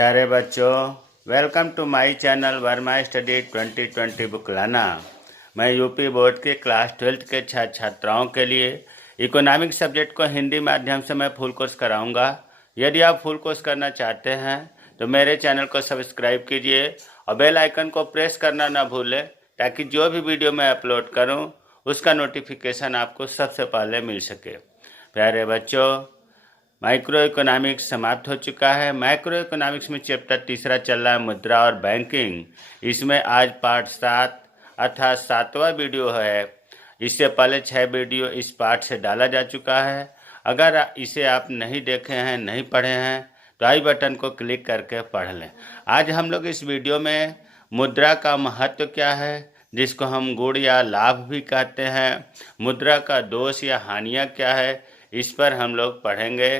प्यारे बच्चों, welcome to my channel Verma study 2020 book लाना। मैं यूपी बोर्ड के क्लास 12 के छात्राओं के लिए इकोनॉमिक सब्जेक्ट को हिंदी माध्यम से मैं फुल कोर्स कराऊंगा। यदि आप फुल कोर्स करना चाहते हैं तो मेरे चैनल को सब्सक्राइब कीजिए और बेल आइकन को प्रेस करना ना भूलें, ताकि जो भी वीडियो मैं अपलोड करूं उसका नोटिफिकेशन आपको सबसे पहले मिल सके। प्यारे बच्चों, माइक्रो इकोनॉमिक्स समाप्त हो चुका है। माइक्रो इकोनॉमिक्स में चैप्टर तीसरा चल रहा है, मुद्रा और बैंकिंग। इसमें आज पार्ट 7 अर्थात 7वां वीडियो है। इससे पहले 6 वीडियो इस पार्ट से डाला जा चुका है। अगर इसे आप नहीं देखे हैं, नहीं पढ़े हैं, तो आई बटन को क्लिक करके पढ़ लें। आज हम लोग इस वीडियो में मुद्रा का महत्व क्या है, जिसको हम गुण या लाभ भी कहते हैं, मुद्रा का दोष या हानियाँ क्या है, इस पर हम लोग पढ़ेंगे।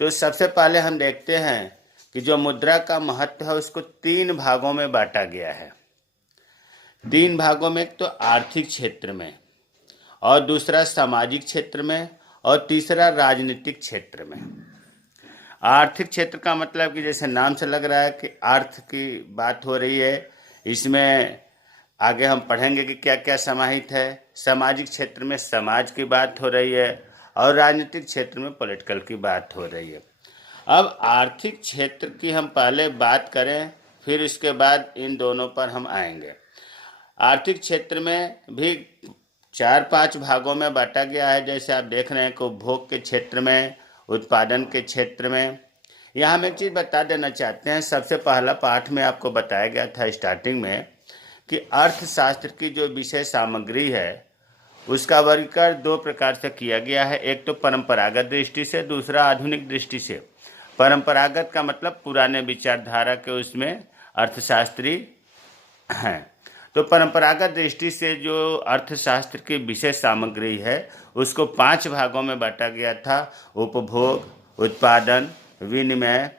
तो सबसे पहले हम देखते हैं कि जो मुद्रा का महत्व है उसको 3 भागों में बांटा गया है। 3 भागों में, एक तो आर्थिक क्षेत्र में, और दूसरा सामाजिक क्षेत्र में, और तीसरा राजनीतिक क्षेत्र में। आर्थिक क्षेत्र का मतलब कि जैसे नाम से लग रहा है कि अर्थ की बात हो रही है। इसमें आगे हम पढ़ेंगे कि क्या क्या समाहित है। सामाजिक क्षेत्र में समाज की बात हो रही है, और राजनीतिक क्षेत्र में पॉलिटिकल की बात हो रही है। अब आर्थिक क्षेत्र की हम पहले बात करें, फिर इसके बाद इन दोनों पर हम आएंगे। आर्थिक क्षेत्र में भी 4-5 भागों में बांटा गया है। जैसे आप देख रहे हैं कि उपभोग के क्षेत्र में, उत्पादन के क्षेत्र में। यहाँ हम एक चीज़ बता देना चाहते हैं। सबसे पहला पाठ में आपको बताया गया था स्टार्टिंग में कि अर्थशास्त्र की जो विषय सामग्री है उसका वर्गीकरण 2 प्रकार से किया गया है। एक तो परंपरागत दृष्टि से, दूसरा आधुनिक दृष्टि से। परंपरागत का मतलब पुराने विचारधारा के उसमें अर्थशास्त्री हैं। तो परंपरागत दृष्टि से जो अर्थशास्त्र की विषय सामग्री है उसको 5 भागों में बांटा गया था। उपभोग, उत्पादन, विनिमय,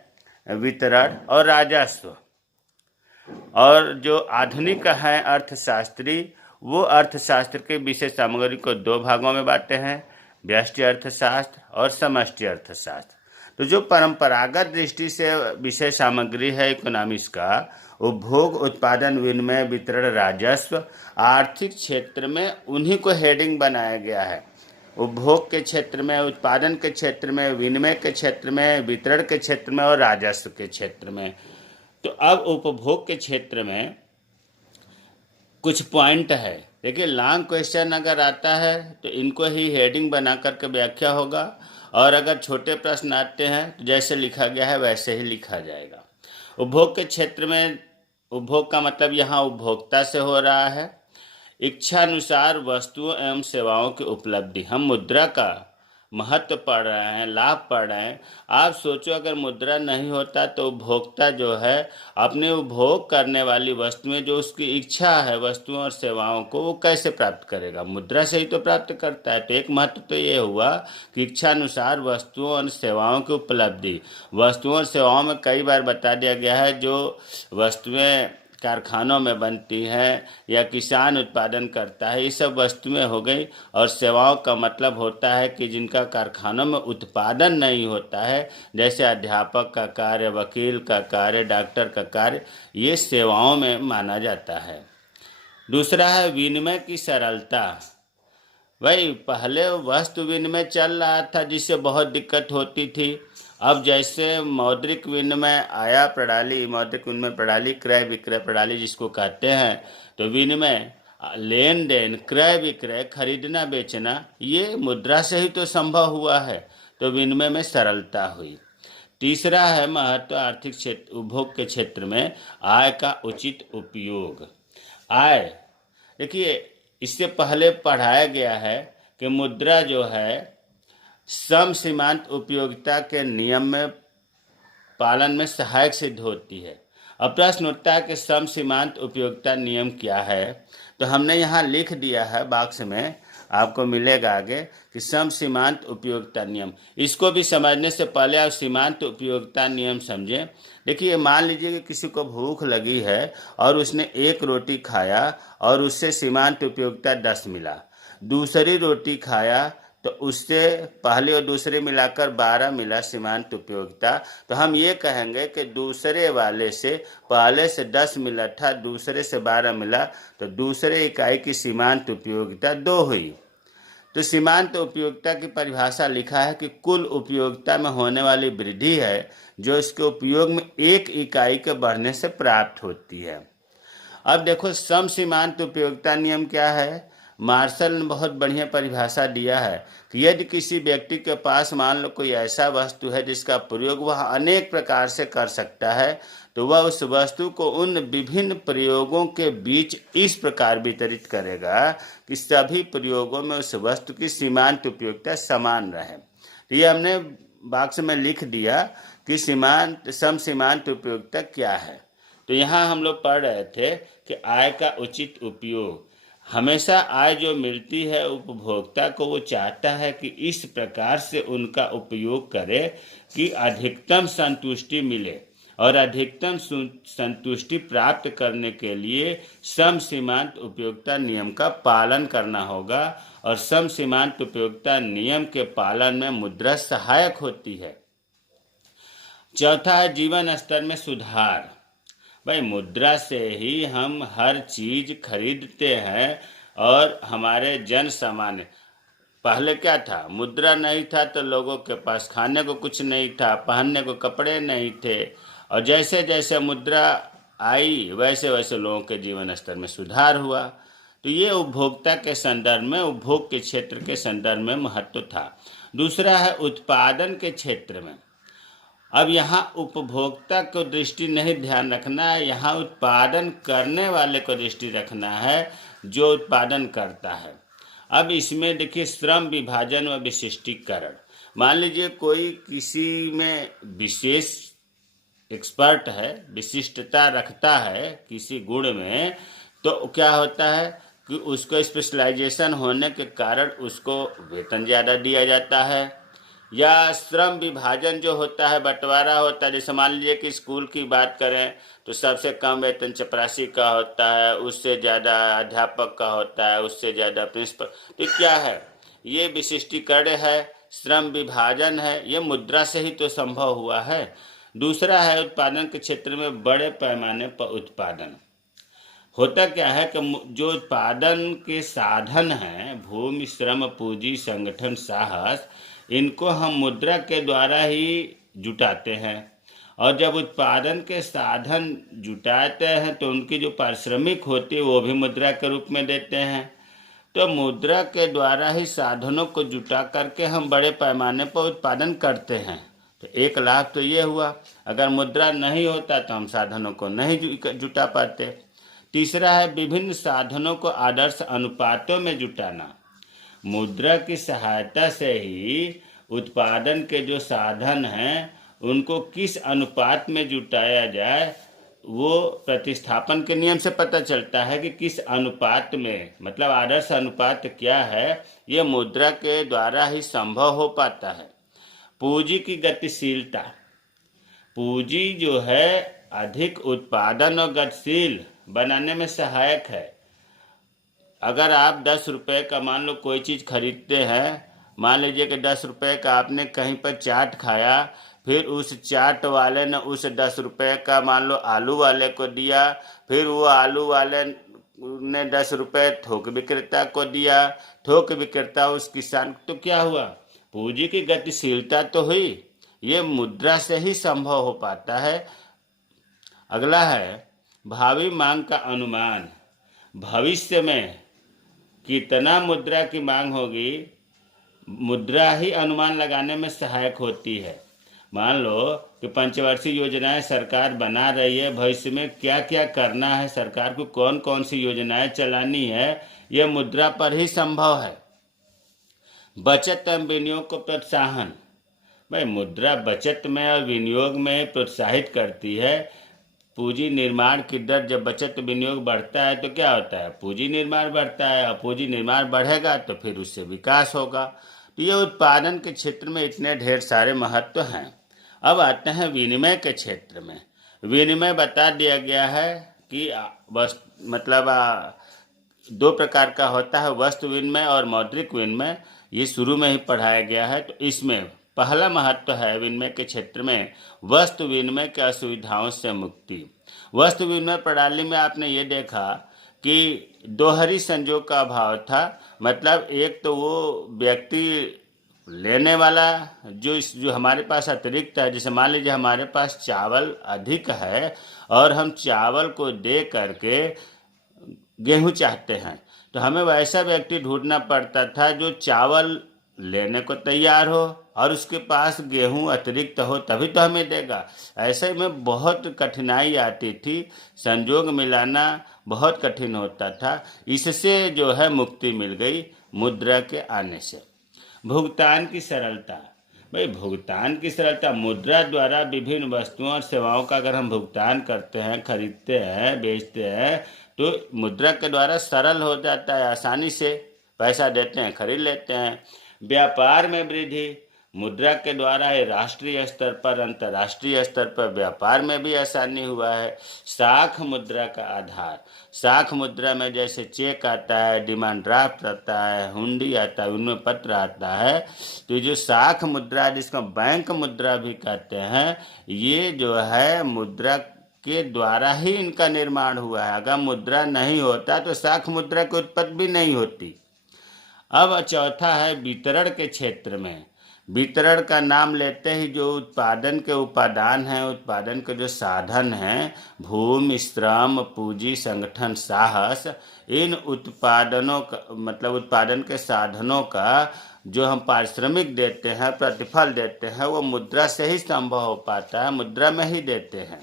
वितरण और राजस्व। और जो आधुनिक है अर्थशास्त्री, वो अर्थशास्त्र के विषय सामग्री को 2 भागों में बांटे हैं, व्यष्टि अर्थशास्त्र और समष्टि अर्थशास्त्र। तो जो परंपरागत दृष्टि से विषय सामग्री है इकोनॉमिक्स का, उपभोग, उत्पादन, विनिमय, वितरण, राजस्व, आर्थिक क्षेत्र में उन्हीं को हेडिंग बनाया गया है। उपभोग के क्षेत्र में, उत्पादन के क्षेत्र में, विनिमय के क्षेत्र में, वितरण के क्षेत्र में और राजस्व के क्षेत्र में। तो अब उपभोग के क्षेत्र में कुछ पॉइंट है। देखिए, लॉन्ग क्वेश्चन अगर आता है तो इनको ही हेडिंग बना करके व्याख्या होगा, और अगर छोटे प्रश्न आते हैं तो जैसे लिखा गया है वैसे ही लिखा जाएगा। उपभोग के क्षेत्र में, उपभोग का मतलब यहाँ उपभोक्ता से हो रहा है। इच्छानुसार वस्तुओं एवं सेवाओं की उपलब्धि। हम मुद्रा का महत्व पढ़ रहे हैं, लाभ पढ़ रहे हैं। आप सोचो, अगर मुद्रा नहीं होता तो उपभोक्ता जो है अपने उपभोग करने वाली वस्तुएं, जो उसकी इच्छा है वस्तुओं और सेवाओं को, वो कैसे प्राप्त करेगा? मुद्रा से ही तो प्राप्त करता है। तो एक महत्व तो ये हुआ कि इच्छानुसार वस्तुओं और सेवाओं की उपलब्धि। वस्तुओं और सेवाओं में कई बार बता दिया गया है जो वस्तुएं कारखानों में बनती हैं या किसान उत्पादन करता है, ये सब वस्तुएं हो गई। और सेवाओं का मतलब होता है कि जिनका कारखानों में उत्पादन नहीं होता है, जैसे अध्यापक का कार्य, वकील का कार्य, डॉक्टर का कार्य, ये सेवाओं में माना जाता है। दूसरा है विनिमय की सरलता। भाई, पहले वस्तु विनिमय चल रहा था जिससे बहुत दिक्कत होती थी। अब जैसे मौद्रिक विनिमय आया प्रणाली, मौद्रिक विनिमय प्रणाली, क्रय विक्रय प्रणाली जिसको कहते हैं, तो विनिमय, लेन देन, क्रय विक्रय, खरीदना बेचना, ये मुद्रा से ही तो संभव हुआ है। तो विनिमय में सरलता हुई। तीसरा है महत्व आर्थिक क्षेत्र, उपभोग के क्षेत्र में आय का उचित उपयोग। आय, देखिए, इससे पहले पढ़ाया गया है कि मुद्रा जो है सम सीमांत उपयोगिता के नियम में पालन में सहायक सिद्ध होती है। अब प्रश्न उठता है कि सम सीमांत उपयोगिता नियम क्या है? तो हमने यहाँ लिख दिया है, बॉक्स में आपको मिलेगा आगे, कि सम सीमांत उपयोगिता नियम। इसको भी समझने से पहले आप सीमांत उपयोगिता नियम समझें। देखिए, मान लीजिए कि किसी को भूख लगी है और उसने 1 रोटी खाया और उससे सीमांत उपयोगिता 10 मिला। दूसरी रोटी खाया तो उससे पहले और दूसरे मिलाकर 12 मिला सीमांत उपयोगिता। तो हम ये कहेंगे कि दूसरे वाले से पहले से 10 मिला था, दूसरे से 12 मिला, तो दूसरे इकाई की सीमांत उपयोगिता 2 हुई। तो सीमांत उपयोगिता की परिभाषा लिखा है कि कुल उपयोगिता में होने वाली वृद्धि है जो इसके उपयोग में एक इकाई के बढ़ने से प्राप्त होती है। अब देखो सम सीमांत उपयोगिता नियम क्या है। मार्शल ने बहुत बढ़िया परिभाषा दिया है कि यदि किसी व्यक्ति के पास मान लो कोई ऐसा वस्तु है जिसका प्रयोग वह अनेक प्रकार से कर सकता है, तो वह उस वस्तु को उन विभिन्न प्रयोगों के बीच इस प्रकार वितरित करेगा कि सभी प्रयोगों में उस वस्तु की सीमांत उपयोगिता समान रहे। तो ये हमने बॉक्स में लिख दिया कि सम सीमांत उपयोगिता क्या है। तो यहाँ हम लोग पढ़ रहे थे कि आय का उचित उपयोग। हमेशा आय जो मिलती है उपभोक्ता को, वो चाहता है कि इस प्रकार से उनका उपयोग करे कि अधिकतम संतुष्टि मिले, और अधिकतम संतुष्टि प्राप्त करने के लिए सम सीमांत उपयोगिता नियम का पालन करना होगा, और सम सीमांत उपयोगिता नियम के पालन में मुद्रा सहायक होती है। चौथा है जीवन स्तर में सुधार। भाई मुद्रा से ही हम हर चीज खरीदते हैं, और हमारे जन सामान्य, पहले क्या था, मुद्रा नहीं था तो लोगों के पास खाने को कुछ नहीं था, पहनने को कपड़े नहीं थे, और जैसे जैसे मुद्रा आई वैसे वैसे लोगों के जीवन स्तर में सुधार हुआ। तो ये उपभोक्ता के संदर्भ में, उपभोग के क्षेत्र के संदर्भ में महत्व था। दूसरा है उत्पादन के क्षेत्र में। अब यहाँ उपभोक्ता को दृष्टि नहीं ध्यान रखना है, यहाँ उत्पादन करने वाले को दृष्टि रखना है जो उत्पादन करता है। अब इसमें देखिए श्रम विभाजन व विशिष्टीकरण। मान लीजिए कोई किसी में विशेष एक्सपर्ट है, विशिष्टता रखता है किसी गुण में, तो क्या होता है कि उसको स्पेशलाइजेशन होने के कारण उसको वेतन ज़्यादा दिया जाता है। या श्रम विभाजन जो होता है, बंटवारा होता है, जैसे मान लीजिए कि स्कूल की बात करें तो सबसे कम वेतन चपरासी का होता है, उससे ज़्यादा अध्यापक का होता है, उससे ज़्यादा प्रिंसिपल। तो क्या है, ये विशिष्टीकरण है, श्रम विभाजन है, ये मुद्रा से ही तो संभव हुआ है। दूसरा है उत्पादन के क्षेत्र में बड़े पैमाने पर उत्पादन। होता क्या है कि जो उत्पादन के साधन हैं, भूमि, श्रम, पूंजी, संगठन, साहस, इनको हम मुद्रा के द्वारा ही जुटाते हैं, और जब उत्पादन के साधन जुटाते हैं तो उनकी जो पारिश्रमिक होती है वो भी मुद्रा के रूप में देते हैं। तो मुद्रा के द्वारा ही साधनों को जुटा करके हम बड़े पैमाने पर उत्पादन करते हैं। तो एक लाभ तो ये हुआ, अगर मुद्रा नहीं होता तो हम साधनों को नहीं जुटा पाते। तीसरा है विभिन्न साधनों को आदर्श अनुपातों में जुटाना। मुद्रा की सहायता से ही उत्पादन के जो साधन हैं उनको किस अनुपात में जुटाया जाए, वो प्रतिस्थापन के नियम से पता चलता है कि किस अनुपात में, मतलब आदर्श अनुपात क्या है, ये मुद्रा के द्वारा ही संभव हो पाता है। पूंजी की गतिशीलता। पूंजी जो है अधिक उत्पादन और गतिशील बनाने में सहायक है। अगर आप 10 रुपये का मान लो कोई चीज़ खरीदते हैं, मान लीजिए कि 10 रुपये का आपने कहीं पर चाट खाया, फिर उस चाट वाले ने उस 10 रुपये का मान लो आलू वाले को दिया, फिर वो आलू वाले ने 10 रुपये थोक विक्रेता को दिया, थोक विक्रेता उस किसान, तो क्या हुआ, पूंजी की गतिशीलता तो हुई। ये मुद्रा से ही संभव हो पाता है। अगला है भावी मांग का अनुमान। भविष्य में कितना मुद्रा की मांग होगी, मुद्रा ही अनुमान लगाने में सहायक होती है। मान लो कि पंचवर्षीय योजनाएं सरकार बना रही है, भविष्य में क्या क्या करना है, सरकार को कौन कौन सी योजनाएं चलानी है, यह मुद्रा पर ही संभव है। बचत एवं विनियोग को प्रोत्साहन। भाई मुद्रा बचत में और विनियोग में प्रोत्साहित करती है। पूंजी निर्माण की दर, जब बचत विनियोग बढ़ता है तो क्या होता है, पूंजी निर्माण बढ़ता है, और पूंजी निर्माण बढ़ेगा तो फिर उससे विकास होगा। तो ये उत्पादन के क्षेत्र में इतने ढेर सारे महत्व हैं। अब आते हैं विनिमय के क्षेत्र में। विनिमय बता दिया गया है कि बस मतलब दो प्रकार का होता है, वस्तु विनिमय और मौद्रिक विनिमय। ये शुरू में ही पढ़ाया गया है। तो इसमें पहला महत्व है विनिमय के क्षेत्र में वस्तु विनिमय के असुविधाओं से मुक्ति। वस्तु विनिमय प्रणाली में आपने ये देखा कि दोहरी संजोग का अभाव था। मतलब एक तो वो व्यक्ति लेने वाला जो हमारे पास अतिरिक्त है, जैसे मान लीजिए हमारे पास चावल अधिक है और हम चावल को दे करके गेहूं चाहते हैं, तो हमें वैसा व्यक्ति ढूंढना पड़ता था जो चावल लेने को तैयार हो और उसके पास गेहूं अतिरिक्त हो, तभी तो हमें देगा। ऐसे में बहुत कठिनाई आती थी, संजोग मिलाना बहुत कठिन होता था। इससे जो है मुक्ति मिल गई मुद्रा के आने से। भुगतान की सरलता। भाई भुगतान की सरलता, मुद्रा द्वारा विभिन्न वस्तुओं और सेवाओं का अगर हम भुगतान करते हैं, खरीदते हैं, बेचते हैं, तो मुद्रा के द्वारा सरल हो जाता है, आसानी से पैसा देते हैं, खरीद लेते हैं। व्यापार में वृद्धि, मुद्रा के द्वारा राष्ट्रीय स्तर पर, अंतर्राष्ट्रीय स्तर पर व्यापार में भी आसानी हुआ है। साख मुद्रा का आधार, साख मुद्रा में जैसे चेक आता है, डिमांड ड्राफ्ट आता है, हुंडी आता है, उनमें पत्र आता है। तो जो साख मुद्रा, जिसको बैंक मुद्रा भी कहते हैं, ये जो है मुद्रा के द्वारा ही इनका निर्माण हुआ है। अगर मुद्रा नहीं होता तो साख मुद्रा की उत्पत्ति भी नहीं होती। अब चौथा है वितरण के क्षेत्र में। वितरण का नाम लेते ही जो उत्पादन के उपादान हैं, उत्पादन के जो साधन हैं, भूमि, श्रम, पूंजी, संगठन, साहस, इन उत्पादनों का मतलब उत्पादन के साधनों का जो हम पारिश्रमिक देते हैं, प्रतिफल देते हैं, वो मुद्रा से ही संभव हो पाता है, मुद्रा में ही देते हैं।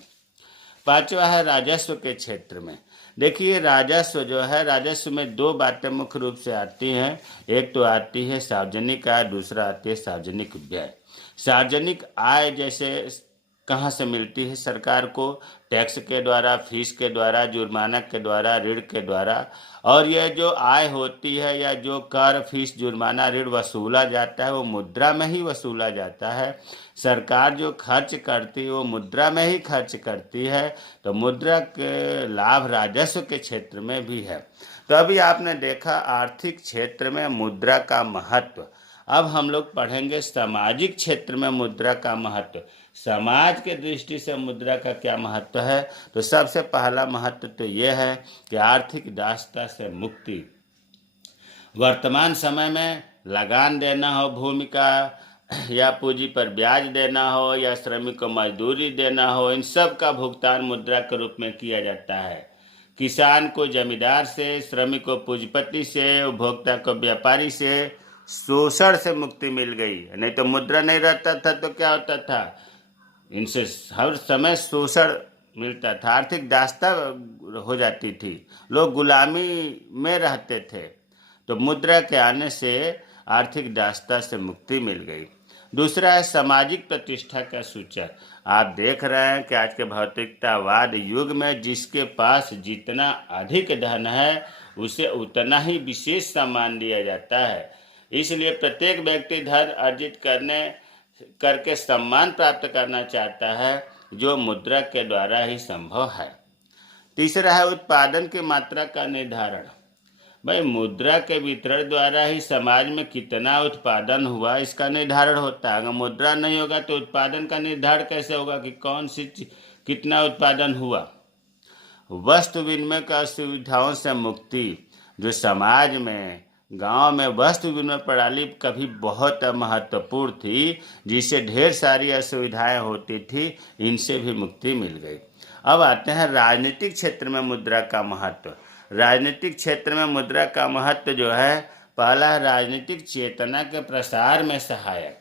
पांचवा है राजस्व के क्षेत्र में। देखिए राजस्व जो है, राजस्व में दो बातें मुख्य रूप से आती हैं। एक तो आती है सार्वजनिक आय, दूसरा आती है सार्वजनिक व्यय। सार्वजनिक आय जैसे कहाँ से मिलती है सरकार को? टैक्स के द्वारा, फीस के द्वारा, जुर्माना के द्वारा, ऋण के द्वारा। और यह जो आय होती है या जो कर, फीस, जुर्माना, ऋण वसूला जाता है, वो मुद्रा में ही वसूला जाता है। सरकार जो खर्च करती है वो मुद्रा में ही खर्च करती है। तो मुद्रा के लाभ राजस्व के क्षेत्र में भी है। तो अभी आपने देखा आर्थिक क्षेत्र में मुद्रा का महत्व। अब हम लोग पढ़ेंगे सामाजिक क्षेत्र में मुद्रा का महत्व। समाज के दृष्टि से मुद्रा का क्या महत्व है? तो सबसे पहला महत्व तो यह है कि आर्थिक दासता से मुक्ति। वर्तमान समय में लगान देना हो भूमि का, या पूंजी पर ब्याज देना हो, या श्रमिक को मजदूरी देना हो, इन सब का भुगतान मुद्रा के रूप में किया जाता है। किसान को जमींदार से, श्रमिक को पूंजीपति से, उपभोक्ता को व्यापारी से शोषण से मुक्ति मिल गई। नहीं तो मुद्रा नहीं रहता था तो क्या होता था, इनसे हर समय शोषण मिलता था, आर्थिक दासता हो जाती थी, लोग गुलामी में रहते थे। तो मुद्रा के आने से आर्थिक दासता से मुक्ति मिल गई। दूसरा है सामाजिक प्रतिष्ठा का सूचक। आप देख रहे हैं कि आज के भौतिकतावाद युग में जिसके पास जितना अधिक धन है उसे उतना ही विशेष सम्मान दिया जाता है। इसलिए प्रत्येक व्यक्ति धन अर्जित करके सम्मान प्राप्त करना चाहता है, जो मुद्रा के द्वारा ही संभव है। तीसरा है उत्पादन की मात्रा का निर्धारण। भाई मुद्रा के वितरण द्वारा ही समाज में कितना उत्पादन हुआ इसका निर्धारण होता है। अगर मुद्रा नहीं होगा तो उत्पादन का निर्धारण कैसे होगा कि कौन सी कितना उत्पादन हुआ। वस्तु विनिमय का सुविधाओं से मुक्ति। जो समाज में, गांव में वस्तु विनिमय प्रणाली कभी बहुत महत्वपूर्ण थी, जिससे ढेर सारी असुविधाएं होती थी, इनसे भी मुक्ति मिल गई। अब आते हैं राजनीतिक क्षेत्र में मुद्रा का महत्व। राजनीतिक क्षेत्र में मुद्रा का महत्व जो है, पहला है राजनीतिक चेतना के प्रसार में सहायक।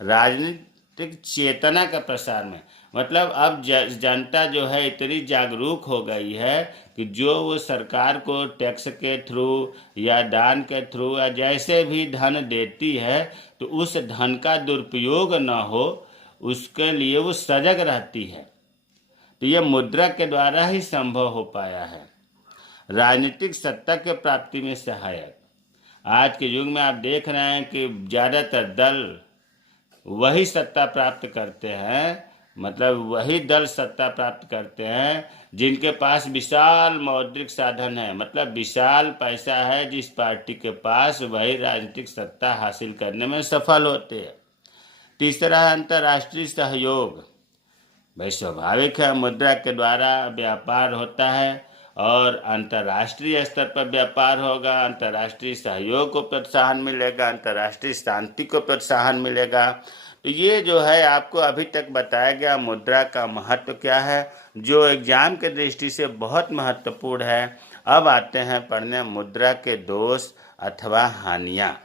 राजनीतिक चेतना का प्रसार में मतलब अब जनता जो है इतनी जागरूक हो गई है कि जो वो सरकार को टैक्स के थ्रू या दान के थ्रू या जैसे भी धन देती है, तो उस धन का दुरुपयोग न हो उसके लिए वो सजग रहती है। तो ये मुद्रा के द्वारा ही संभव हो पाया है। राजनीतिक सत्ता के प्राप्ति में सहायक। आज के युग में आप देख रहे हैं कि ज़्यादातर दल वही सत्ता प्राप्त करते हैं मतलब वही दल सत्ता प्राप्त करते हैं जिनके पास विशाल मौद्रिक साधन है, मतलब विशाल पैसा है जिस पार्टी के पास, वही राजनीतिक सत्ता हासिल करने में सफल होते हैं। तीसरा है अंतर्राष्ट्रीय सहयोग। भाई स्वाभाविक है, मुद्रा के द्वारा व्यापार होता है और अंतर्राष्ट्रीय स्तर पर व्यापार होगा, अंतर्राष्ट्रीय सहयोग को प्रोत्साहन मिलेगा, अंतर्राष्ट्रीय शांति को प्रोत्साहन मिलेगा। तो ये जो है आपको अभी तक बताया गया मुद्रा का महत्व क्या है, जो एग्जाम के दृष्टि से बहुत महत्वपूर्ण है। अब आते हैं पढ़ने मुद्रा के दोष अथवा हानियाँ।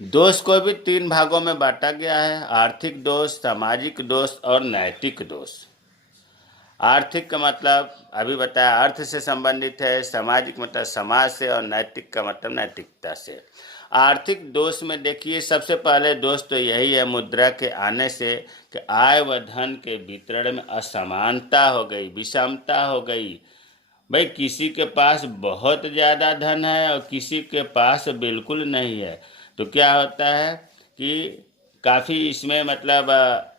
दोष को भी 3 भागों में बांटा गया है: आर्थिक दोष, सामाजिक दोष और नैतिक दोष। आर्थिक का मतलब अभी बताया अर्थ से संबंधित है, सामाजिक मतलब समाज से, और नैतिक का मतलब नैतिकता से। आर्थिक दोष में देखिए, सबसे पहले दोष तो यही है मुद्रा के आने से कि आय व धन के वितरण में असमानता हो गई, विषमता हो गई। भाई किसी के पास बहुत ज़्यादा धन है और किसी के पास बिल्कुल नहीं है, तो क्या होता है कि काफ़ी इसमें मतलब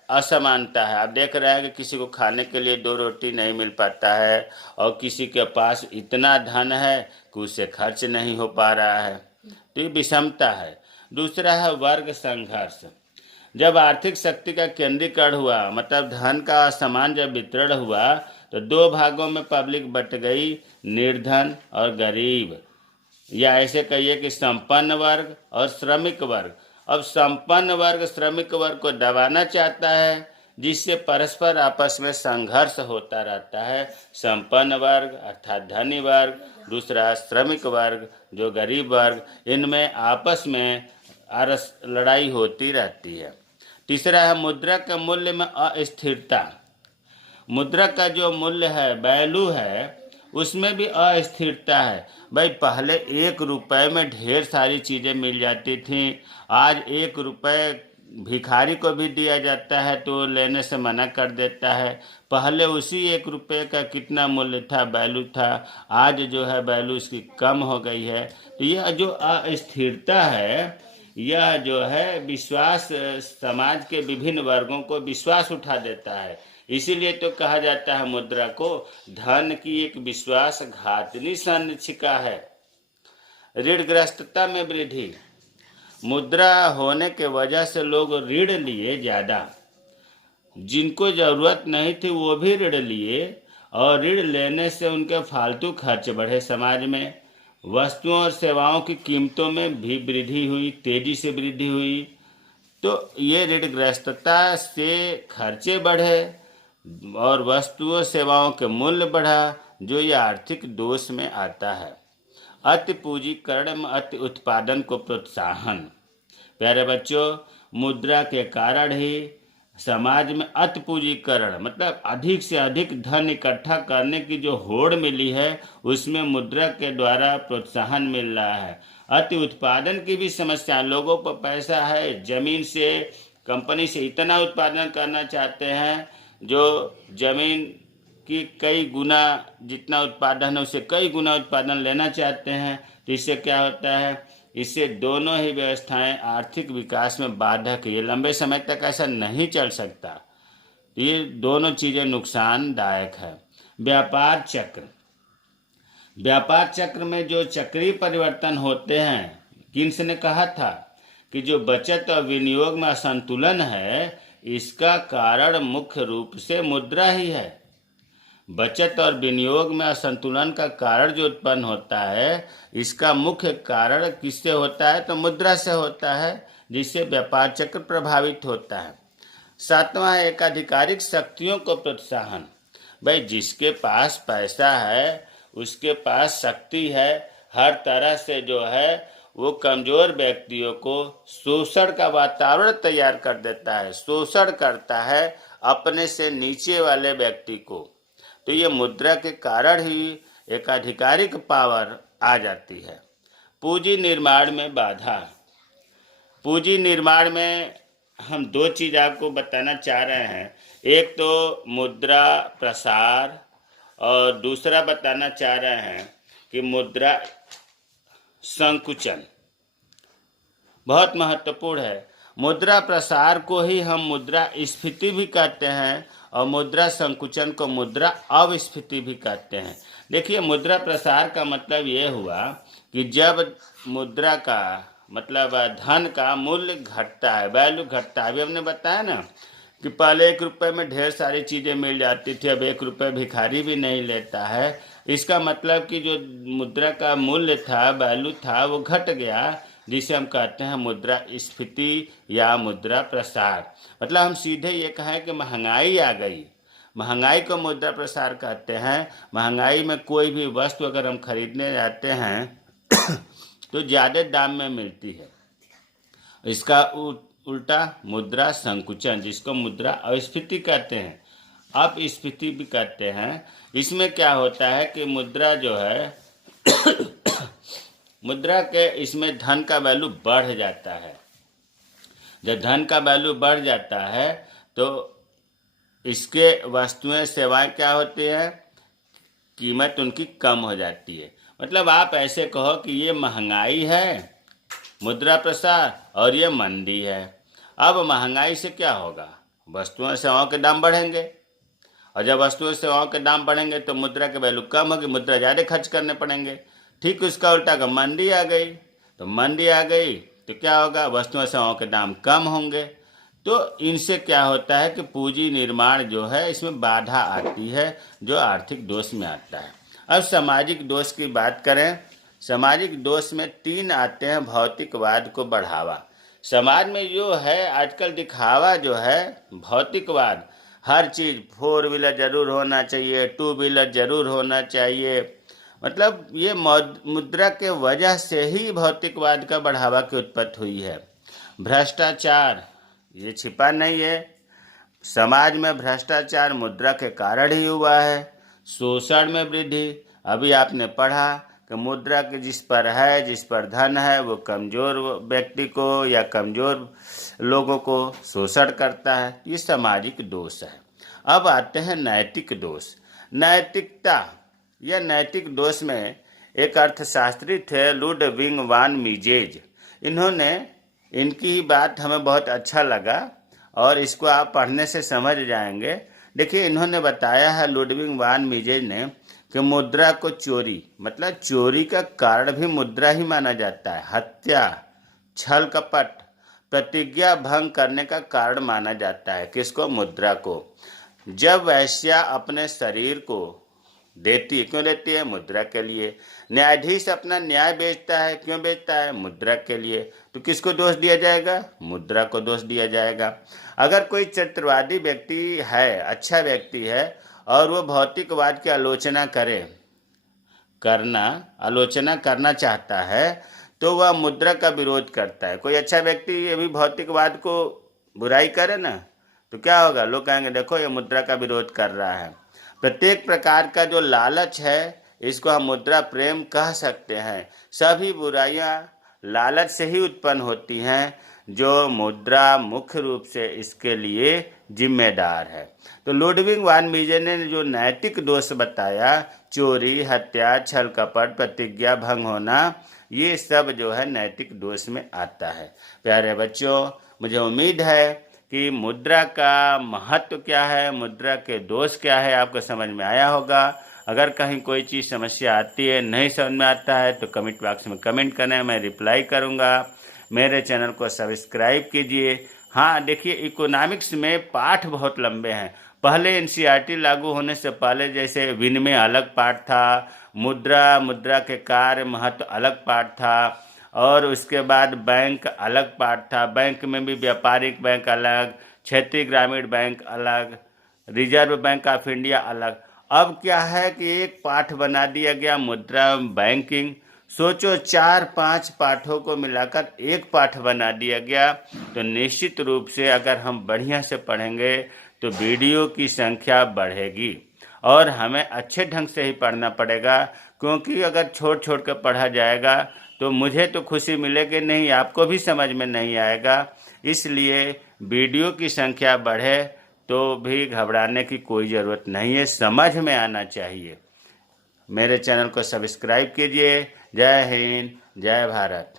असमानता है। आप देख रहे हैं कि किसी को खाने के लिए 2 रोटी नहीं मिल पाता है और किसी के पास इतना धन है कि उसे खर्च नहीं हो पा रहा है, तो ये विषमता है। दूसरा है वर्ग संघर्ष। जब आर्थिक शक्ति का केंद्रीकरण हुआ, मतलब धन का असमान जब वितरण हुआ, तो 2 भागों में पब्लिक बट गई, निर्धन और गरीब, या ऐसे कहिए कि संपन्न वर्ग और श्रमिक वर्ग। अब संपन्न वर्ग श्रमिक वर्ग को दबाना चाहता है, जिससे परस्पर आपस में संघर्ष होता रहता है। संपन्न वर्ग अर्थात धनी वर्ग, दूसरा श्रमिक वर्ग जो गरीब वर्ग, इनमें आपस में लड़ाई होती रहती है। तीसरा है मुद्रा के मूल्य में अस्थिरता। मुद्रा का जो मूल्य है, वैल्यू है, उसमें भी अस्थिरता है। भाई पहले 1 रुपए में ढेर सारी चीज़ें मिल जाती थीं, आज 1 रुपए भिखारी को भी दिया जाता है तो लेने से मना कर देता है। पहले उसी 1 रुपए का कितना मूल्य था, वैल्यू था, आज जो है वैल्यू इसकी कम हो गई है। तो यह जो अस्थिरता है, यह जो है विश्वास, समाज के विभिन्न वर्गों को विश्वास उठा देता है। इसीलिए तो कहा जाता है मुद्रा को धन की एक विश्वासघातिनी संचिका है। ऋणग्रस्तता में वृद्धि। मुद्रा होने के वजह से लोग ऋण लिए ज़्यादा, जिनको ज़रूरत नहीं थी वो भी ऋण लिए, और ऋण लेने से उनके फालतू खर्च बढ़े। समाज में वस्तुओं और सेवाओं की कीमतों में भी वृद्धि हुई, तेजी से वृद्धि हुई। तो ये ऋणग्रस्तता से खर्चे बढ़े और वस्तुओं सेवाओं के मूल्य बढ़ा, जो ये आर्थिक दोष में आता है। अति पूंजीकरण में अति उत्पादन को प्रोत्साहन। प्यारे बच्चों, मुद्रा के कारण ही समाज में अति पूंजीकरण मतलब अधिक से अधिक धन इकट्ठा करने की जो होड़ मिली है, उसमें मुद्रा के द्वारा प्रोत्साहन मिल रहा है। अति उत्पादन की भी समस्या, लोगों पर पैसा है, जमीन से, कंपनी से इतना उत्पादन करना चाहते हैं जो जमीन की कई गुना जितना उत्पादन है उससे कई गुना उत्पादन लेना चाहते हैं। तो इससे क्या होता है, इससे दोनों ही व्यवस्थाएं आर्थिक विकास में बाधक है। ये लंबे समय तक ऐसा नहीं चल सकता। ये दोनों चीज़ें नुकसानदायक है। व्यापार चक्र। व्यापार चक्र में जो चक्रीय परिवर्तन होते हैं, किन्स ने कहा था कि जो बचत और विनियोग में असंतुलन है, इसका कारण मुख्य रूप से मुद्रा ही है। बचत और विनियोग में असंतुलन का कारण जो उत्पन्न होता है, इसका मुख्य कारण किससे होता है, तो मुद्रा से होता है, जिससे व्यापार चक्र प्रभावित होता है। 7वां है एकाधिकारिक शक्तियों को प्रोत्साहन। भाई जिसके पास पैसा है, उसके पास शक्ति है, हर तरह से जो है वो कमजोर व्यक्तियों को शोषण का वातावरण तैयार कर देता है, शोषण करता है अपने से नीचे वाले व्यक्ति को। तो ये मुद्रा के कारण ही एकाधिकारिक पावर आ जाती है। पूंजी निर्माण में बाधा। पूंजी निर्माण में हम 2 चीज़ आपको बताना चाह रहे हैं। एक तो मुद्रा प्रसार और दूसरा बताना चाह रहे हैं कि मुद्रा संकुचन। बहुत महत्वपूर्ण है। मुद्रा प्रसार को ही हम मुद्रा स्फीति भी कहते हैं और मुद्रा संकुचन को मुद्रा अविस्फीति भी कहते हैं। देखिए, मुद्रा प्रसार का मतलब ये हुआ कि जब मुद्रा का मतलब धन का मूल्य घटता है, वैल्यू घटता है। अभी हमने बताया ना कि पहले 1 रुपये में ढेर सारी चीज़ें मिल जाती थी, अब 1 रुपये भिखारी भी नहीं लेता है। इसका मतलब कि जो मुद्रा का मूल्य था, वैल्यू था, वो घट गया, जिसे हम कहते हैं मुद्रा स्फीति या मुद्रा प्रसार। मतलब हम सीधे ये कहें कि महंगाई आ गई, महंगाई को मुद्रा प्रसार कहते हैं। महंगाई में कोई भी वस्तु अगर हम खरीदने जाते हैं तो ज़्यादा दाम में मिलती है। इसका उल्टा मुद्रा संकुचन, जिसको मुद्रा अस्फीति कहते हैं, अपस्फीति भी कहते हैं। इसमें क्या होता है कि मुद्रा जो है मुद्रा के इसमें धन का वैल्यू बढ़ जाता है। जब धन का वैल्यू बढ़ जाता है तो इसके वस्तुएं सेवाएं क्या होती है, कीमत उनकी कम हो जाती है। मतलब आप ऐसे कहो कि ये महंगाई है मुद्रा प्रसार और ये मंदी है। अब महंगाई से क्या होगा, वस्तुओं सेवाओं के दाम बढ़ेंगे, और जब वस्तुओं सेवाओं के दाम बढ़ेंगे तो मुद्रा की वैल्यू कम होगी, मुद्रा ज़्यादा खर्च करने पड़ेंगे। ठीक उसका उल्टा का मंदी आ गई, तो मंदी आ गई तो क्या होगा, वस्तुओं सेवाओं के दाम कम होंगे। तो इनसे क्या होता है कि पूंजी निर्माण जो है इसमें बाधा आती है, जो आर्थिक दोष में आता है। अब सामाजिक दोष की बात करें, सामाजिक दोष में 3 आते हैं। भौतिकवाद को बढ़ावा, समाज में जो है आजकल दिखावा जो है भौतिकवाद, हर चीज़ 4 व्हीलर जरूर होना चाहिए, 2 व्हीलर जरूर होना चाहिए। मतलब ये मुद्रा के वजह से ही भौतिकवाद का बढ़ावा की उत्पत्ति हुई है। भ्रष्टाचार, ये छिपा नहीं है, समाज में भ्रष्टाचार मुद्रा के कारण ही हुआ है। शोषण में वृद्धि, अभी आपने पढ़ा कि मुद्रा के जिस पर धन है वो कमज़ोर व्यक्ति को या कमज़ोर लोगों को शोषण करता है। ये सामाजिक दोष है। अब आते हैं नैतिक दोष। नैतिकता या नैतिक दोष में एक अर्थशास्त्री थे लुडविग वान मिजेज। इनकी ही बात हमें बहुत अच्छा लगा और इसको आप पढ़ने से समझ जाएंगे। देखिए, इन्होंने बताया है लुडविग वान मिजेज ने कि मुद्रा को चोरी, मतलब चोरी का कारण भी मुद्रा ही माना जाता है। हत्या, छल कपट, प्रतिज्ञा भंग करने का कारण माना जाता है। किसको? मुद्रा को। जब वेश्या अपने शरीर को देती है, क्यों देती है? मुद्रा के लिए। न्यायाधीश अपना न्याय बेचता है, क्यों बेचता है? मुद्रा के लिए। तो किसको दोष दिया जाएगा? मुद्रा को दोष दिया जाएगा। अगर कोई चरित्रवादी व्यक्ति है, अच्छा व्यक्ति है और वो भौतिकवाद की आलोचना करना चाहता है तो वह मुद्रा का विरोध करता है। कोई अच्छा व्यक्ति ये भी भौतिकवाद को बुराई करे ना तो क्या होगा? लोग कहेंगे देखो ये मुद्रा का विरोध कर रहा है। प्रत्येक प्रकार का जो लालच है इसको हम मुद्रा प्रेम कह सकते हैं। सभी बुराइयां लालच से ही उत्पन्न होती हैं, जो मुद्रा मुख्य रूप से इसके लिए जिम्मेदार है। तो लुडविग वान मिजेज ने जो नैतिक दोष बताया, चोरी, हत्या, छल कपट, प्रतिज्ञा भंग होना, ये सब जो है नैतिक दोष में आता है। प्यारे बच्चों, मुझे उम्मीद है कि मुद्रा का महत्व क्या है, मुद्रा के दोष क्या है, आपको समझ में आया होगा। अगर कहीं कोई चीज़ समस्या आती है, नहीं समझ में आता है तो कमेंट बॉक्स में कमेंट करें, मैं रिप्लाई करूंगा। मेरे चैनल को सब्सक्राइब कीजिए। हाँ, देखिए, इकोनॉमिक्स में पाठ बहुत लंबे हैं। पहले एनसीईआरटी लागू होने से पहले जैसे विनिमय अलग पाठ था, मुद्रा के कार्य महत्व अलग पाठ था, और उसके बाद बैंक अलग पाठ था। बैंक में भी व्यापारिक बैंक अलग, क्षेत्रीय ग्रामीण बैंक अलग, रिजर्व बैंक ऑफ इंडिया अलग। अब क्या है कि एक पाठ बना दिया गया, मुद्रा बैंकिंग। सोचो, 4-5 पाठों को मिलाकर एक पाठ बना दिया गया। तो निश्चित रूप से अगर हम बढ़िया से पढ़ेंगे तो वीडियो की संख्या बढ़ेगी और हमें अच्छे ढंग से ही पढ़ना पड़ेगा, क्योंकि अगर छोड़ कर पढ़ा जाएगा तो मुझे तो खुशी मिलेगी नहीं, आपको भी समझ में नहीं आएगा। इसलिए वीडियो की संख्या बढ़े तो भी घबराने की कोई ज़रूरत नहीं है, समझ में आना चाहिए। मेरे चैनल को सब्सक्राइब कीजिए। जय हिंद, जय भारत।